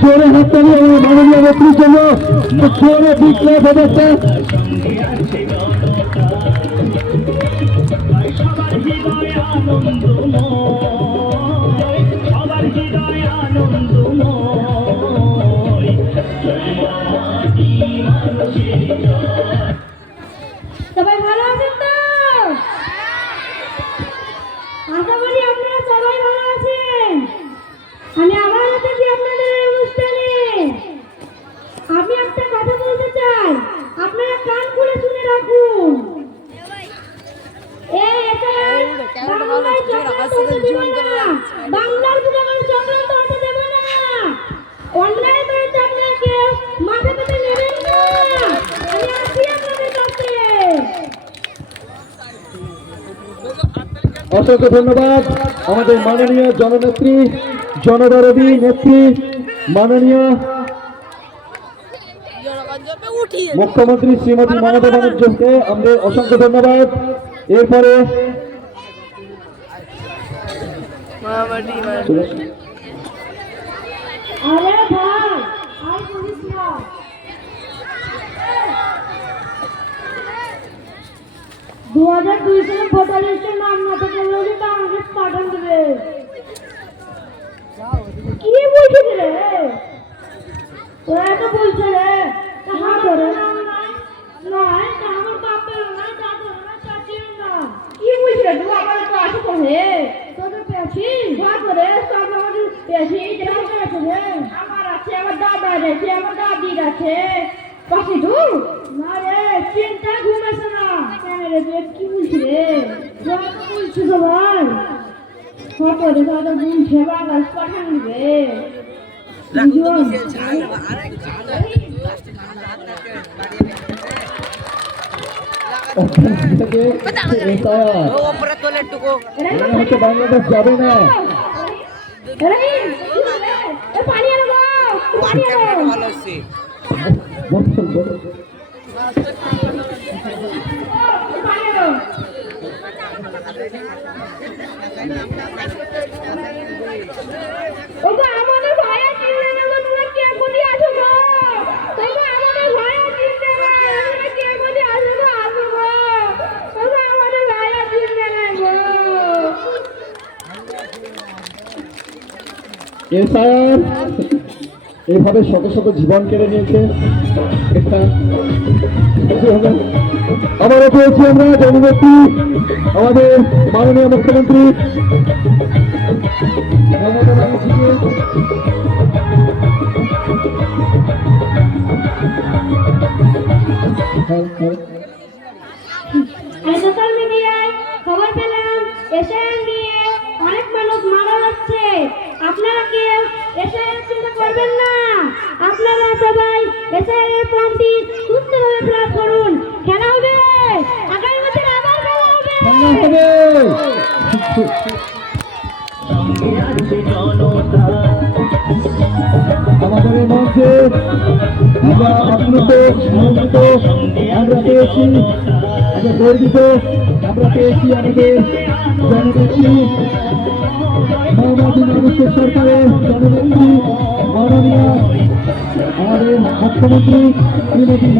জোরে হাত তালি মাননীয় নেত্রীর জন্য জোরে বিপ্লব হচ্ছে। সবাই ভালো আছেন তো? আশা করি আপনারা সবাই ভালো আছেন। আমি আবার এসেছি আপনাদের এই অনুষ্ঠানে। আমি একটা কথা বলতে চাই, আপনারা কান খুলে শুনে রাখুন। বাংলার বুকে কোনো চক্রান্ত হতে দেব না। অন্যায় করেছে আপনাকে মাথা পেতে নেবেন না। আমি আসি আপনাদের কাছে। অসংখ্য ধন্যবাদ আমাদের মাননীয় জননেত্রী জনদরদী নেত্রী মাননীয় মুখ্যমন্ত্রী শ্রীমতী মমতা ব্যানার্জীকে আমাদের অসংখ্য ধন্যবাদ। এরপরে আরে ভাই আর বলিস না। 2002 সালে ভোটার লিস্টের নাম না থাকলে কিন্তু আমাকে পাঠান দেবে। কি বলছিস রে? তোরা তো বলছে রে হ্যাঁ করে নয় তা আমার বাপের না দাদুর না চাচির না। কি বলছিস তুই? আমার তো আসে করে তোদের পেছি হ্যাঁ করে সব আমাদের পেছি যেটা আছে রে। আমার আছে, আমার দাদা আছে, আমার দাদির আছে। পাশে তুই না রে চিন্তা ঘুমাইছে না কেন রে? তুই কি বলছিস রে? তুই তো বলছিস সবাই কত রে দাদা বলছে বাবা পাঠান দিবে। বাংলাদেশ যাবে না। এসআইআর এইভাবে শত শত জীবন কেড়ে নিয়েছে। আবারও পেয়েছি আমরা জননেত্রী আমাদের মাননীয় মুখ্যমন্ত্রী মমতা ব্যানার্জিকে। সোশ্যাল মিডিয়ায় খবর পেলাম এসআইআর নিয়ে অনেক মানুষ মারা যাচ্ছে। আপনারা কেউ এসআইআর চিন্তা করবেন না। আপনারা সবাই এসআইআর ফর্মটি সুস্থভাবে ফিল আপ করুন। খেলা হবে আগামী বছর, আবার খেলা হবে। আমাদের এই মঞ্চে আমরা আপ্লুত আনন্দিত আমরা পেয়েছি, আমরা গর্বিত আমরা পেয়েছি আমাদের জননেত্রী মমতা ব্যানার্জী সরকারের জননেত্রী মাননীয় আমাদের মুখ্যমন্ত্রী শ্রীমতী